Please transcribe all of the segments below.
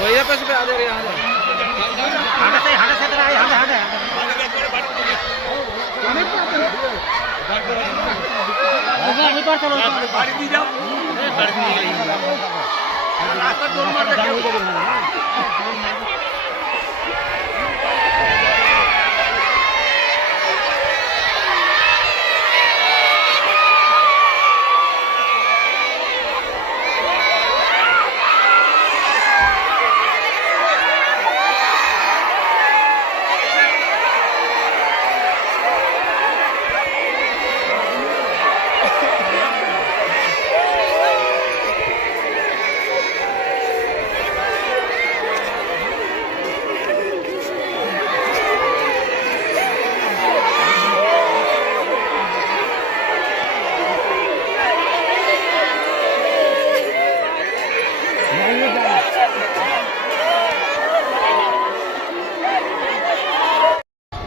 भैया पे आ जा रहे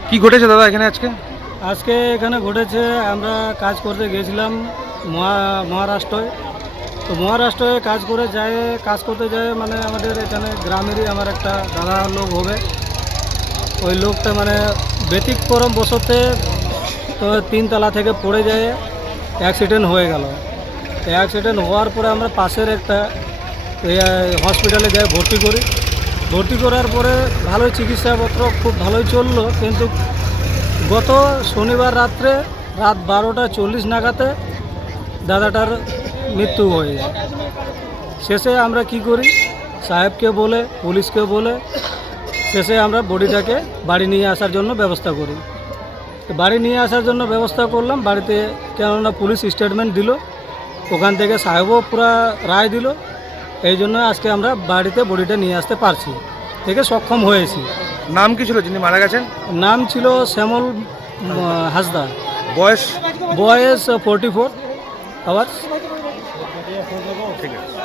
কি ঘটেছে দাদা এখানে আজকে? আজকে এখানে ঘটেছে, আমরা কাজ করতে গিয়েছিলাম মহারাষ্ট্রয়। তো মহারাষ্ট্রে কাজ করতে যায় মানে আমাদের এখানে গ্রামেরই আমার একটা দাদা লোক হবে। ওই লোকটা মানে ব্যতিক্রম বশতে তো 3 তলা থেকে পড়ে যায়, অ্যাক্সিডেন্ট হয়ে গেল। অ্যাক্সিডেন্ট হওয়ার পরে আমরা পাশের একটা হসপিটালে যাই ভর্তি করার পরে ভালোই চিকিৎসাপত্র খুব ভালোই চললো, কিন্তু গত শনিবার রাত 12:40 নাগাদে দাদাটার মৃত্যু হয়ে যায়। শেষে আমরা কি করি, সাহেবকে বলে পুলিশকে বলে শেষে আমরা বডিটাকে বাড়ি নিয়ে আসার জন্য ব্যবস্থা করি। বাড়ি নিয়ে আসার জন্য ব্যবস্থা করলাম বাড়িতে, কেননা পুলিশ স্টেটমেন্ট দিল, ওখান থেকে সাহেবও পুরা রায় দিল। এই জন্য আজকে আমরা বাড়িতে বডিটা নিয়ে আসতে পারছি, থেকে সক্ষম হয়েছি। নাম কি ছিল যিনি মারা গেছেন? নাম ছিল শ্যামল হাসদা। বয়স? বয়স 44 আওয়ার্স। ঠিক আছে।